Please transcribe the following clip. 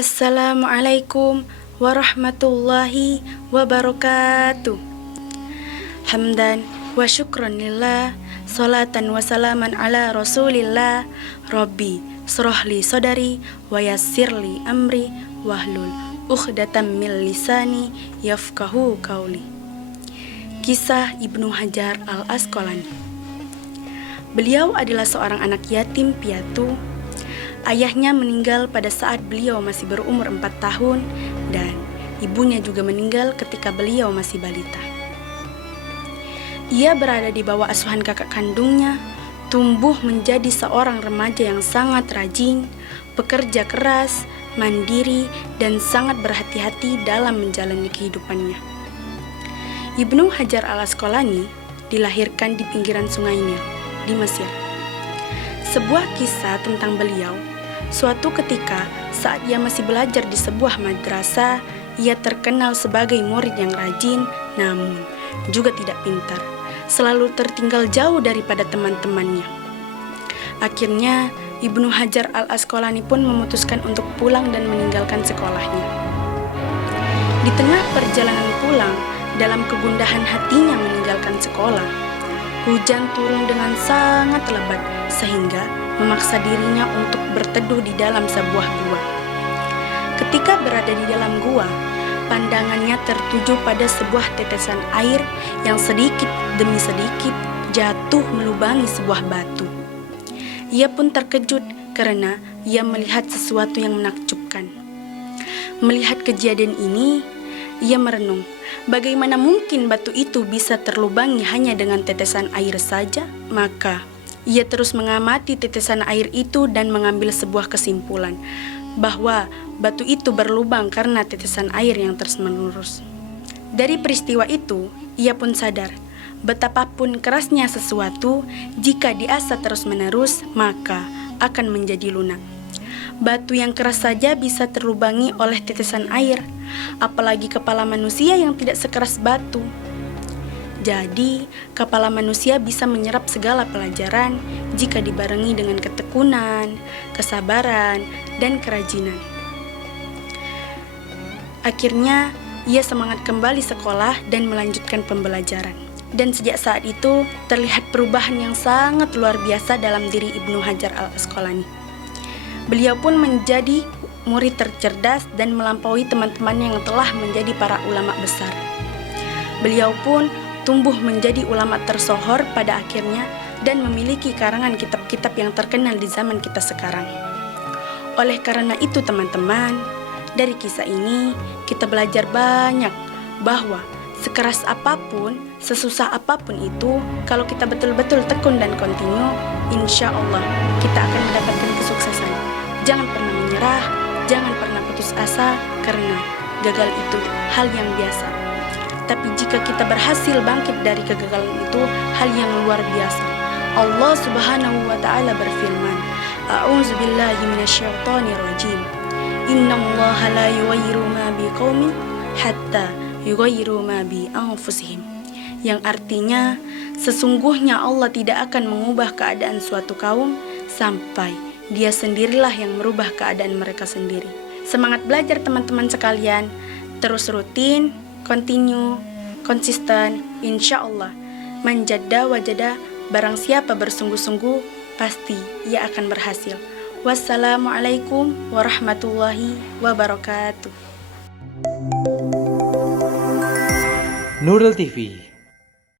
Assalamualaikum warahmatullahi wabarakatuh. Hamdan wa syukran lillah, salatan wa salaman ala rasulillah. Rabbi shrahli sadari wa yassirli amri wahlul uqdatam min lisani yafqahu qauli. Kisah Ibnu Hajar al-Asqalani. Beliau adalah seorang anak yatim piatu. Ayahnya meninggal pada saat beliau masih berumur 4 tahun dan ibunya juga meninggal ketika beliau masih balita. Ia berada di bawah asuhan kakak kandungnya, tumbuh menjadi seorang remaja yang sangat rajin, pekerja keras, mandiri, dan sangat berhati-hati dalam menjalani kehidupannya. Ibnu Hajar al-Asqalani dilahirkan di pinggiran Sungai Nil di Mesir. Sebuah kisah tentang beliau. Suatu ketika saat ia masih belajar di sebuah madrasah, ia terkenal sebagai murid yang rajin namun juga tidak pintar, selalu tertinggal jauh daripada teman-temannya. Akhirnya Ibnu Hajar al-Asqalani pun memutuskan untuk pulang dan meninggalkan sekolahnya. Di tengah perjalanan pulang, dalam kegundahan hatinya meninggalkan sekolah, hujan turun dengan sangat lebat sehingga memaksa dirinya untuk berteduh di dalam sebuah gua. Ketika berada di dalam gua, pandangannya tertuju pada sebuah tetesan air yang sedikit demi sedikit jatuh melubangi sebuah batu. Ia pun terkejut karena ia melihat sesuatu yang menakjubkan. Melihat kejadian ini, ia merenung, bagaimana mungkin batu itu bisa terlubangi hanya dengan tetesan air saja? Maka ia terus mengamati tetesan air itu dan mengambil sebuah kesimpulan bahwa batu itu berlubang karena tetesan air yang terus-menerus. Dari peristiwa itu, ia pun sadar betapapun kerasnya sesuatu, jika diasah terus-menerus maka akan menjadi lunak. Batu yang keras saja bisa terlubangi oleh tetesan air, apalagi kepala manusia yang tidak sekeras batu. Jadi, kepala manusia bisa menyerap segala pelajaran jika dibarengi dengan ketekunan, kesabaran, dan kerajinan. Akhirnya, ia semangat kembali sekolah dan melanjutkan pembelajaran. Dan sejak saat itu, terlihat perubahan yang sangat luar biasa dalam diri Ibnu Hajar al-Asqalani. Beliau pun menjadi murid tercerdas dan melampaui teman-temannya yang telah menjadi para ulama besar. Beliau pun tumbuh menjadi ulama tersohor pada akhirnya dan memiliki karangan kitab-kitab yang terkenal di zaman kita sekarang. Oleh karena itu teman-teman, dari kisah ini kita belajar banyak bahwa sekeras apapun, sesusah apapun itu, kalau kita betul-betul tekun dan kontinu, insya Allah kita akan mendapatkan kesuksesan. Jangan pernah menyerah, jangan pernah putus asa, karena gagal itu hal yang biasa. Tapi jika kita berhasil bangkit dari kegagalan itu, hal yang luar biasa. Allah Subhanahu wa ta'ala berfirman, A'udzubillahi minasyaitonirrajim. Innallaha la yughayyiru ma biqaumin hatta yughayyiru ma bi anfusihim. Yang artinya, sesungguhnya Allah tidak akan mengubah keadaan suatu kaum sampai Dia sendirilah yang merubah keadaan mereka sendiri. Semangat belajar teman-teman sekalian, terus rutin, continue, konsisten, insya Allah manjada wajada, barang siapa bersungguh-sungguh pasti ia akan berhasil. Wassalamualaikum warahmatullahi wabarakatuh. Nurul TV,